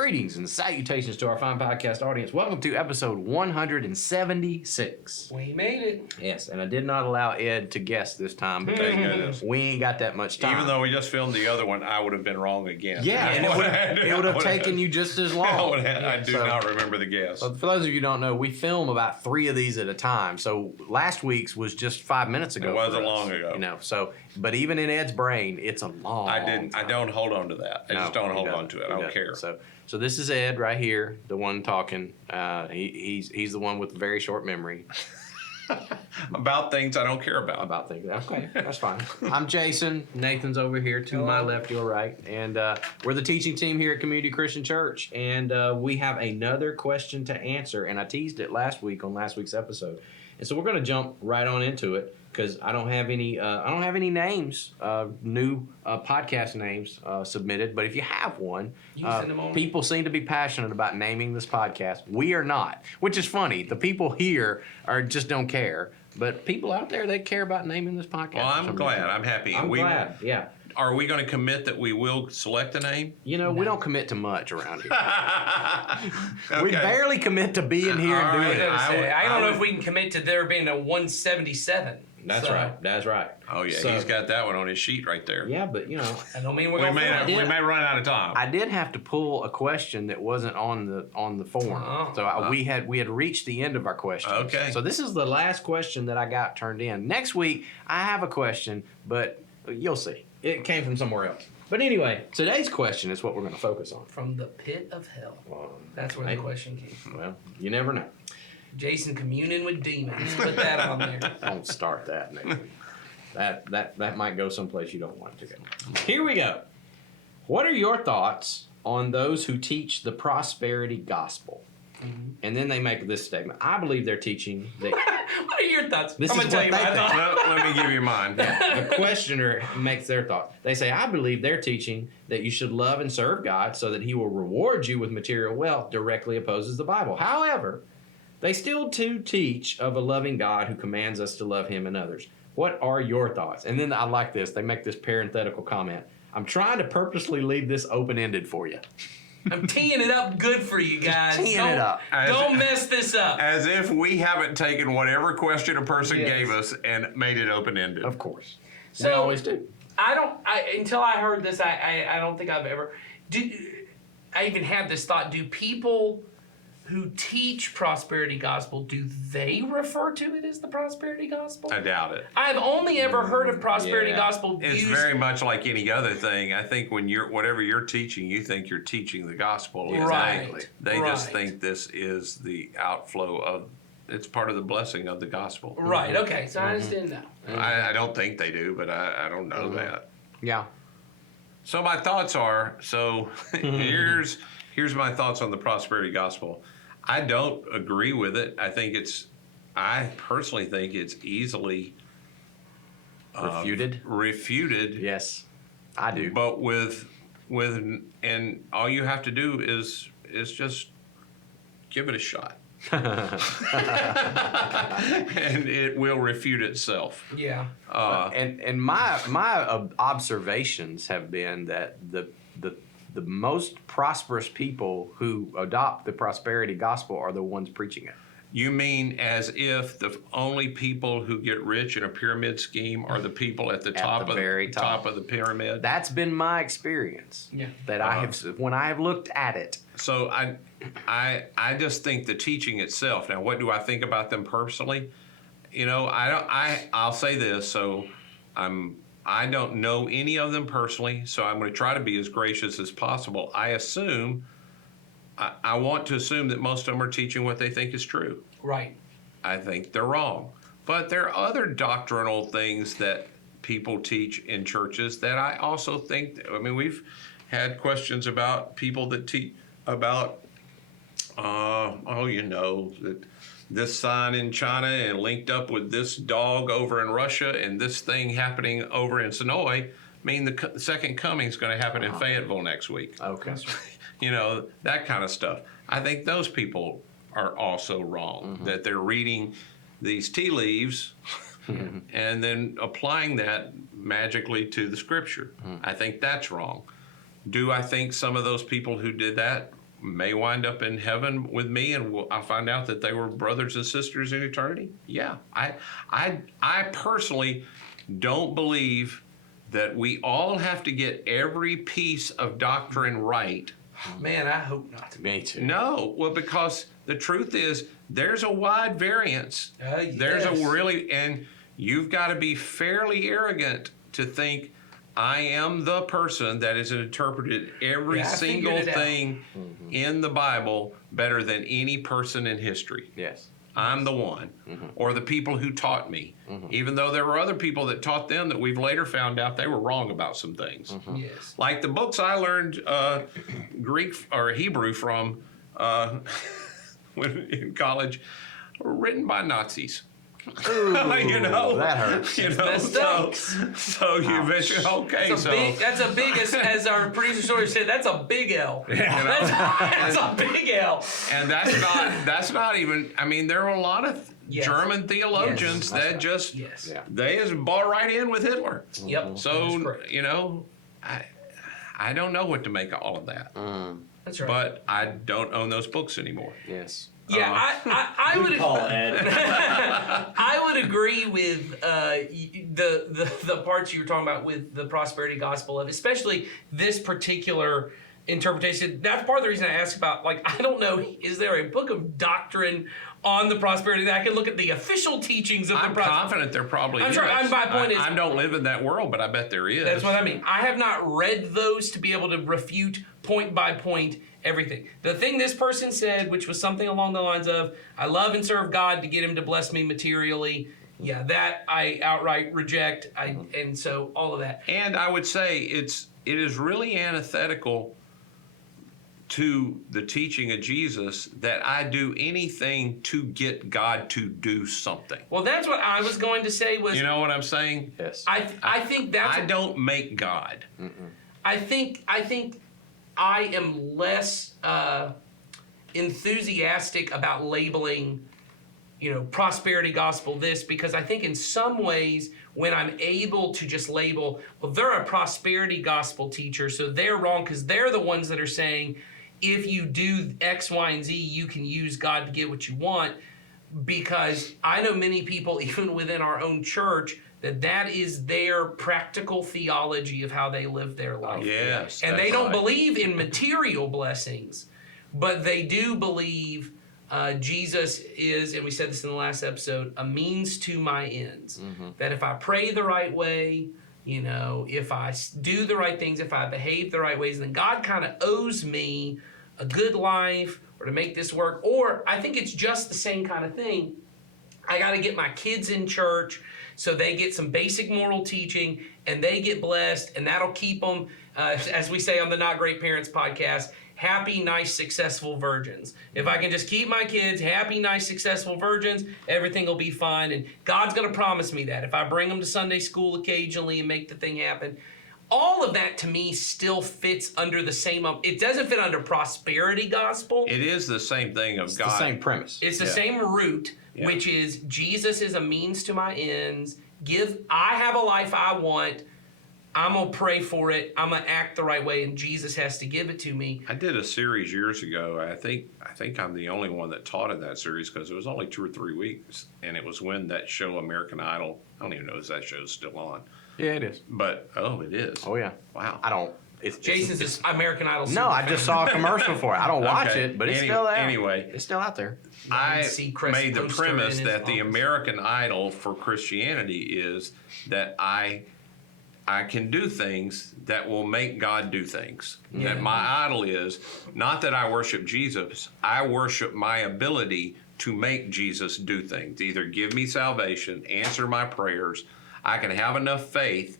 Greetings and salutations to our fine podcast audience. Welcome to episode 176. We made it. Yes, and I did not allow Ed to guess this time because we ain't got that much time. Even though we just filmed the other one, I would have been wrong again. Yeah, and it would have taken you just as long. I do not remember the guess. So for those of you who don't know, we film about 3 of these at a time. So last week's was just 5 minutes ago. It wasn't long ago. You know, so but even in Ed's brain, it's a long. I time. don't hold on to that. I just don't hold on to it. I don't care. So this is Ed right here, the one talking. He's the one with a very short memory. About things I don't care about. About things. Okay, that's fine. I'm Jason. Nathan's over here to my left, your right. And we're the teaching team here at Community Christian Church. And we have another question to answer. And I teased it last week on last week's episode. And so we're going to jump right on into it because I don't have any names, new podcast names submitted. But if you have one, people seem to be passionate about naming this podcast. We are not, which is funny. The people here just don't care. But people out there, they care about naming this podcast. Well, I'm glad. I'm happy. I'm glad. Yeah. Are we going to commit that we will select a name? You know, we don't commit to much around here. Okay. We barely commit to being here and doing it. I don't know if we can commit to there being a 177. That's right. That's right. Oh, yeah. So, he's got that one on his sheet right there. Yeah, but, you know. I don't mean we may run out of time. I did have to pull a question that wasn't on the form. We had reached the end of our questions. Okay. So this is the last question that I got turned in. Next week, I have a question, but you'll see. It came from somewhere else. But anyway, today's question is what we're going to focus on. From the pit of hell. Well, that's where the question came from. Well, you never know. Jason communing with demons. Put that on there. Don't start that, Nathan. That might go someplace you don't want it to go. Here we go. What are your thoughts on those who teach the prosperity gospel? Mm-hmm. And then they make this statement. I believe they're teaching that. What are your thoughts? I'm going to tell you my thoughts. Let me give you mine. The questioner makes their thought. They say, I believe they're teaching that you should love and serve God so that he will reward you with material wealth, directly opposes the Bible. However, they still do teach of a loving God who commands us to love him and others. What are your thoughts? And then I like this. They make this parenthetical comment. I'm trying to purposely leave this open-ended for you. I'm teeing it up good for you guys. Don't mess this up. As if we haven't taken whatever question a person gave us and made it open-ended. Of course. So, we always do. Until I heard this, I don't think I've ever... I even had this thought. Do people who teach prosperity gospel, do they refer to it as the prosperity gospel? I doubt it. I've only ever heard of prosperity gospel It's used. very much like any other thing. I think when whatever you're teaching, you think you're teaching the gospel. Right. They just think this is the outflow of, it's part of the blessing of the gospel. Right, okay, so I just didn't know. I don't think they do, but I don't know that. Yeah. So my thoughts are, here's my thoughts on the prosperity gospel. I don't agree with it. I personally think it's easily refuted. Yes, I do. But and all you have to do is just give it a shot. And it will refute itself. Yeah. And my observations have been that the most prosperous people who adopt the prosperity gospel are the ones preaching it. You mean as if the only people who get rich in a pyramid scheme are the people at the top of the pyramid? That's been my experience. Yeah. That when I have looked at it. So I just think the teaching itself. Now, what do I think about them personally? You know, I'll say this. So I don't know any of them personally, so I'm going to try to be as gracious as possible. I want to assume that most of them are teaching what they think is true. Right. I think they're wrong. But there are other doctrinal things that people teach in churches that I also think, we've had questions about people that teach about, that this sign in China and linked up with this dog over in Russia and this thing happening over in Sonoy mean the second coming is going to happen in Fayetteville next week. Okay. You know, that kind of stuff. I think those people are also wrong, that they're reading these tea leaves and then applying that magically to the scripture. I think that's wrong. Do I think some of those people who did that may wind up in heaven with me, and I'll find out that they were brothers and sisters in eternity. Yeah, I personally don't believe that we all have to get every piece of doctrine right. Man, I hope not. Me too. No, well, because the truth is there's a wide variance. There's Yes. and you've got to be fairly arrogant to think I am the person that has interpreted every Yeah, I single figured it out. thing in the Bible better than any person in history. Yes. I'm the one, or the people who taught me, even though there were other people that taught them that we've later found out they were wrong about some things. Yes. Like the books I learned Greek or Hebrew from when in college were written by Nazis. Ooh, You know, that hurts. You know, That so, stinks. so you mentioned okay, That's a big, as our producer story said, that's a big L. That's a big L. and that's not even. I mean, there were a lot of Yes. German theologians Yes. that just Yes. Yeah. they just bought right in with Hitler. Yep. That's So correct. you know, I don't know what to make of all of that, That's right. but I don't own those books anymore. Yes. Yeah, I would Call Ed. I would agree with the parts you were talking about with the prosperity gospel of especially this particular interpretation. That's part of the reason I asked about, like, I don't know, is there a book of doctrine on the prosperity that I can look at the official teachings of I'm the prosperity? confident there probably I'm is. sure- my point is- I don't live in that world, but I bet there is. That's what I mean. I have not read those to be able to refute point by point everything. The thing this person said, which was something along the lines of, I love and serve God to get him to bless me materially. Yeah, that I outright reject. And so all of that. And I would say it is really antithetical to the teaching of Jesus that I do anything to get God to do something. Well, that's what I was going to say was, You know what I'm saying? Yes. I think that's I don't make God. I think I am less enthusiastic about labeling, prosperity gospel this, because I think in some ways when I'm able to just label, well, they're a prosperity gospel teacher, so they're wrong because they're the ones that are saying if you do X, Y, and Z, you can use God to get what you want. Because I know many people, even within our own church, that is their practical theology of how they live their life. Yes. And that's they don't right. believe in material blessings, but they do believe Jesus is, and we said this in the last episode, a means to my ends. That if I pray the right way, if I do the right things, if I behave the right ways, then God kind of owes me a good life or to make this work. Or I think it's just the same kind of thing. I got to get my kids in church so they get some basic moral teaching and they get blessed, and that'll keep them, as we say on the Not Great Parents podcast, happy, nice, successful virgins. If I can just keep my kids happy, nice, successful virgins, everything will be fine. And God's going to promise me that if I bring them to Sunday school occasionally and make the thing happen. All of that to me still fits under the same, it doesn't fit under prosperity gospel. It is the same thing of It's God. the same premise. It's the same root, which is Jesus is a means to my ends. I have a life I want. I'm going to pray for it. I'm going to act the right way, and Jesus has to give it to me. I did a series years ago. I think I'm the only one that taught in that series because it was only 2 or 3 weeks, and it was when that show American Idol. I don't even know if that show's still on. Yeah, it is. But it is. Oh yeah. Wow. I don't. It's Jason's is American Idol. No, I just saw a commercial for it. I don't watch Okay. it, but it's still there. Anyway, It's still out there. I Seacrest made the poster premise in his that the office. American Idol for Christianity is that I can do things that will make God do things. Yeah. That my idol is not that I worship Jesus, I worship my ability to make Jesus do things. Either give me salvation, answer my prayers. I can have enough faith,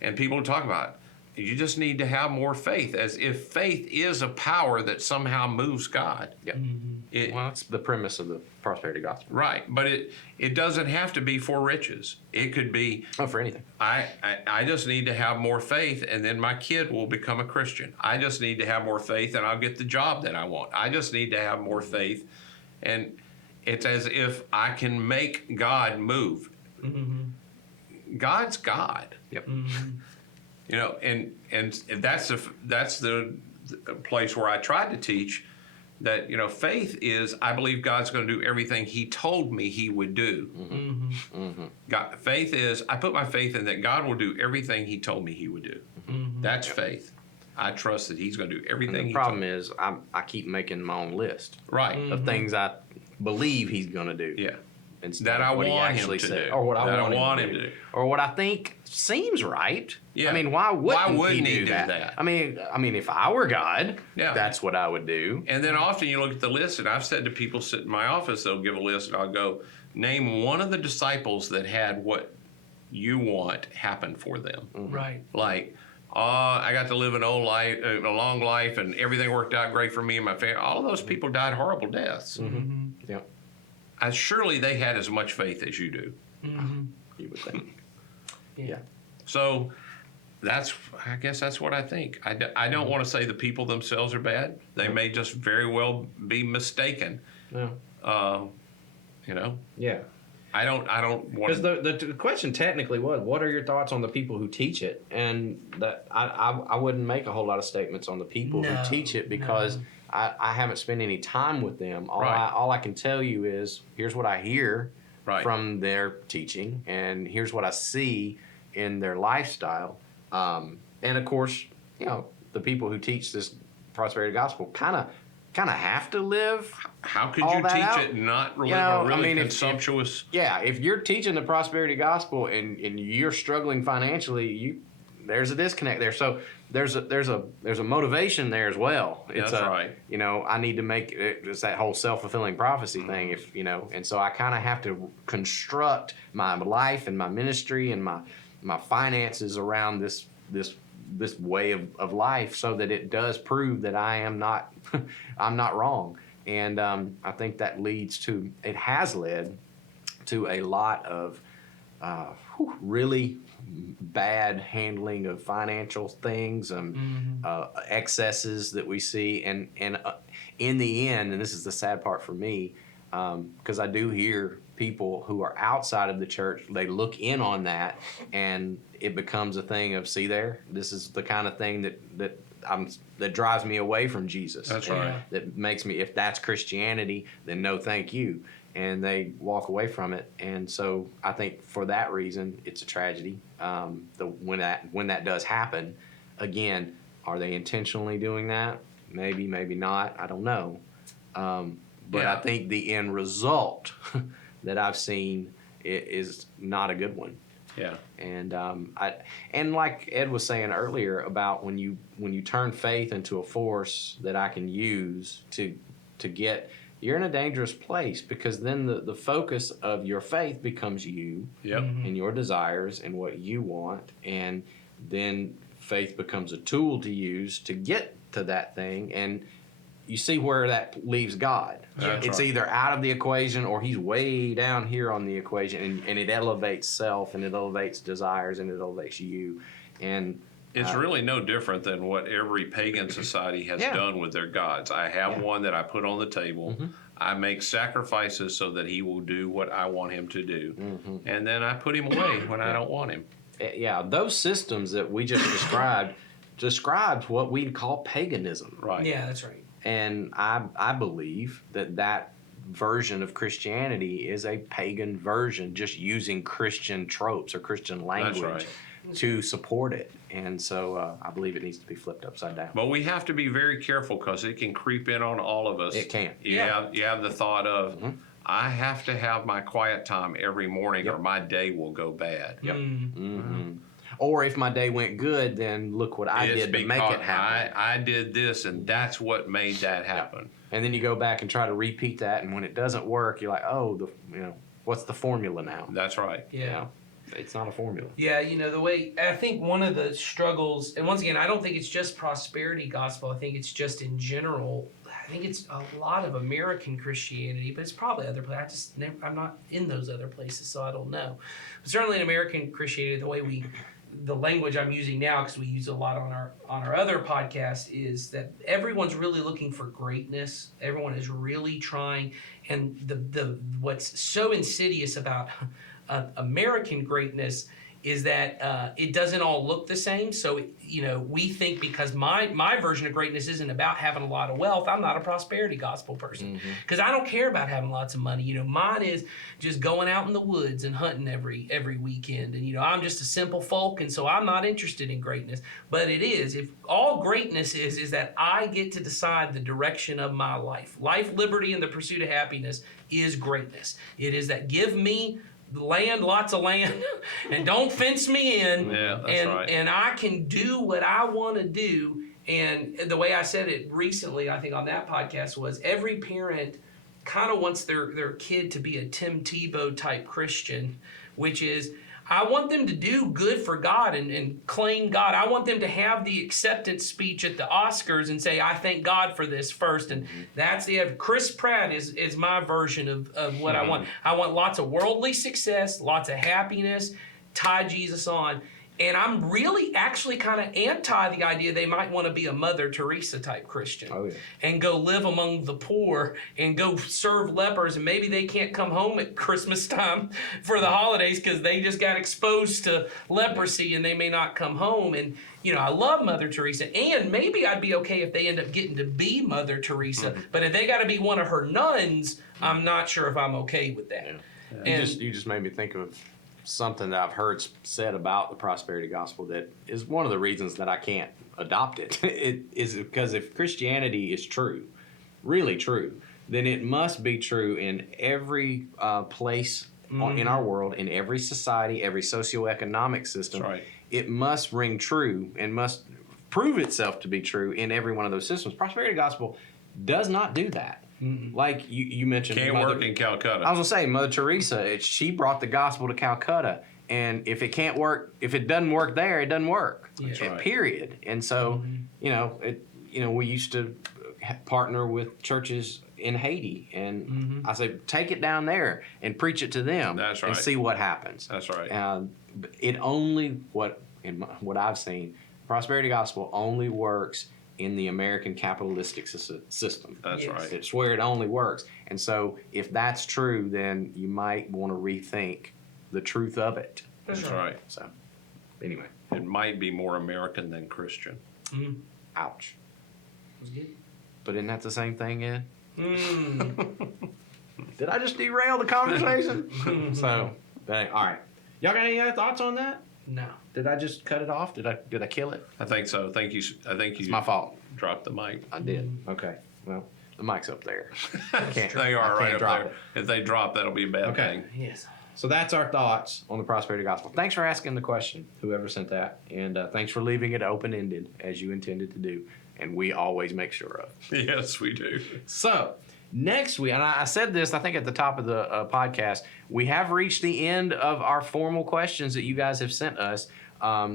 and people talk about, you just need to have more faith, as if faith is a power that somehow moves God. Yeah. It, Well, that's the premise of the prosperity gospel. Right, but it doesn't have to be for riches. It could be, Not for anything. I just need to have more faith, and then my kid will become a Christian. I just need to have more faith, and I'll get the job that I want. I just need to have more faith, and it's as if I can make God move. God's God. Yep. And that's the a place where I tried to teach that, faith is, I believe God's going to do everything He told me He would do. Faith is, I put my faith in that God will do everything He told me He would do. That's faith. I trust that He's going to do everything. And the problem is, I keep making my own list Right. of things I believe He's going to do. Yeah. Instead That of I what he want him actually to said, do. or what I That want him to do, or what I think seems right. Yeah. I mean, why wouldn't he do do that? I mean, if I were God, Yeah. that's what I would do. And then often you look at the list, and I've said to people sit in my office, they'll give a list, and I'll go, name one of the disciples that had what you want happen for them. Right. Like, I got to live a long life, and everything worked out great for me and my family. All of those people died horrible deaths. Yeah, Surely they had as much faith as you do. you would think. Yeah. So I guess that's what I think. I don't want to say the people themselves are bad. They may just very well be mistaken. Yeah. Yeah. I don't want Because the question technically was, what are your thoughts on the people who teach it? And that I wouldn't make a whole lot of statements on the people No, who teach it because no. I haven't spent any time with them. Right. All I can tell you is here's what I hear Right. from their teaching, and here's what I see in their lifestyle. And of course, the people who teach this prosperity gospel kind of have to live. How could all you that teach out? it and not live know, a really if- consumptuous? Yeah, if you're teaching the prosperity gospel and you're struggling financially, there's a disconnect there. So there's a motivation there as well. That's right. I need to make it's that whole self-fulfilling prophecy thing. If and so I kind of have to construct my life and my ministry and my finances around this way of life so that it does prove that I am not I'm not wrong. And I think that it has led to a lot of really bad handling of financial things and excesses that we see. And in the end, and this is the sad part for me, because I do hear people who are outside of the church, they look in on that and it becomes a thing of, see there, this is the kind of thing that drives me away from Jesus. That's right. That makes me, if that's Christianity, then no thank you. And they walk away from it. And so I think for that reason, it's a tragedy. When that does happen, again, are they intentionally doing that? Maybe, maybe not. I don't know. But Yeah. I think the end result that I've seen is not a good one. Yeah. And like Ed was saying earlier about when you turn faith into a force that I can use to get, you're in a dangerous place, because then the focus of your faith becomes you Yep. and your desires and what you want, and then faith becomes a tool to use to get to that thing, and you see where that leaves God. That's It's right. either out of the equation or he's way down here on the equation, and it elevates self and it elevates desires and it elevates you. And It's really no different than what every pagan society has Yeah. done with their gods. I have Yeah. one that I put on the table. I make sacrifices so that he will do what I want him to do. And then I put him away when I don't want him. yeah, those systems that we just described what we call paganism. Right. Yeah, that's right. And I believe that version of Christianity is a pagan version, just using Christian tropes or Christian language right. to support it. And so I believe it needs to be flipped upside down. But we have to be very careful because it can creep in on all of us. It can. You have the thought of, I have to have my quiet time every morning or my day will go bad. Yep. Or if my day went good, then look what I It's did to make because it happen. I did this and that's what made that happen. And then you go back and try to repeat that, and when it doesn't work, you're like, oh, what's the formula now? That's right. Yeah. It's not a formula. Yeah, the way, I think one of the struggles, and once again, I don't think it's just prosperity gospel. I think it's just in general. I think it's a lot of American Christianity, but it's probably other places. I'm not in those other places, so I don't know. But certainly in American Christianity, the language I'm using now, because we use a lot on our other podcast, is that everyone's really looking for greatness. Everyone is really trying, and the what's so insidious about American greatness is that it doesn't all look the same. So, we think because my version of greatness isn't about having a lot of wealth, I'm not a prosperity gospel person. Because I don't care about having lots of money. Mine is just going out in the woods and hunting every weekend. And, I'm just a simple folk, and so I'm not interested in greatness. But it is. If all greatness is that I get to decide the direction of my life. Life, liberty, and the pursuit of happiness is greatness. It is that give me land, lots of land, and don't fence me in. Yeah, that's and, right. And I can do what I want to do. And the way I said it recently, I think on that podcast, was every parent kind of wants their kid to be a Tim Tebow type Christian, which is, I want them to do good for God and claim God. I want them to have the acceptance speech at the Oscars and say, I thank God for this first. And that's Chris Pratt is my version of what I want. I want lots of worldly success, lots of happiness, tie Jesus on. And I'm really actually kind of anti the idea they might want to be a Mother Teresa type Christian. Oh, yeah. And go live among the poor and go serve lepers, and maybe they can't come home at Christmas time for the holidays because they just got exposed to leprosy and they may not come home. And I love Mother Teresa, and maybe I'd be okay if they end up getting to be Mother Teresa. But if they got to be one of her nuns, I'm not sure if I'm okay with that. Yeah. And You just made me think of something that I've heard said about the prosperity gospel that is one of the reasons that I can't adopt it. It is because if Christianity is true, really true, then it must be true in every place in our world, in every society, every socioeconomic system. That's right. It must ring true and must prove itself to be true in every one of those systems. Prosperity gospel does not do that. Like you mentioned, Can't work in Calcutta. I was gonna say Mother Teresa. She brought the gospel to Calcutta, and if it can't work, if it doesn't work there, it doesn't work. That's right. Period. And so, we used to partner with churches in Haiti, and I say take it down there and preach it to them, That's and right. see what happens. That's right. It only what I've seen, prosperity gospel only works in the American capitalistic system. That's Yes. right. It's where it only works. And so if that's true, then you might want to rethink the truth of it. That's That's right. So anyway, It might be more American than Christian. ouch. Was good. But isn't that the same thing, Ed? Mm. Did I just derail the conversation? So, all right. Y'all got any other thoughts on that? No. Did I just cut it off? Did I kill it? I think so. I think It's you my fault. dropped the mic. I did. Okay. Well, the mic's up there. Can't- They are I right can't up drop there. it. If they drop, that'll be a bad Okay. thing. Yes. So that's our thoughts on the prosperity gospel. Thanks for asking the question, whoever sent that, and thanks for leaving it open-ended as you intended to do, and we always make sure of. Yes, we do. So next week, and I said this, I think at the top of the podcast, we have reached the end of our formal questions that you guys have sent us.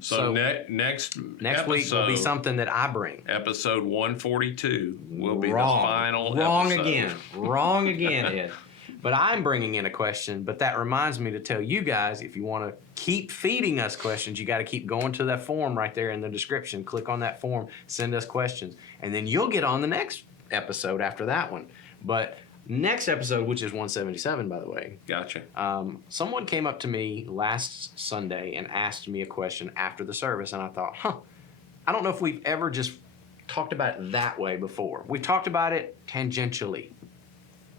So next next week will be something that I bring. Episode 142 will be Wrong. the final Wrong episode. again. Wrong again, Ed. But I'm bringing in a question, but that reminds me to tell you guys, if you want to keep feeding us questions, you got to keep going to that form right there in the description. Click on that form, send us questions, and then you'll get on the next episode after that one. But next episode, which is 177, by the way, Gotcha. someone came up to me last Sunday and asked me a question after the service, and I thought, I don't know if we've ever just talked about it that way before. We talked about it tangentially.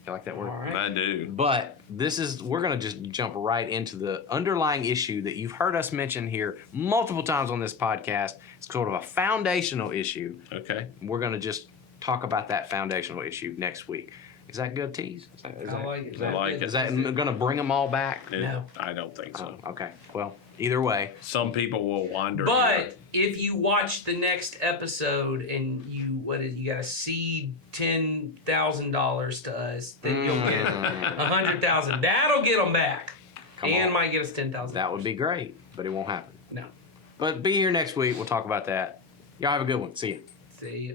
You like that word? All right. I do. But we're going to just jump right into the underlying issue that you've heard us mention here multiple times on this podcast. It's sort of a foundational issue. Okay. We're going to just talk about that foundational issue next week. Is that good, Tease? I like it. I like Is that going to bring them all back? No. I don't think so. Oh, okay. Well, either way. Some people will wander. But if you watch the next episode and you got to seed $10,000 to us, then you'll get $100,000. That'll get them back, Come and on. might get us $10,000. That would be great, but it won't happen. No. But be here next week. We'll talk about that. Y'all have a good one. See you. See ya.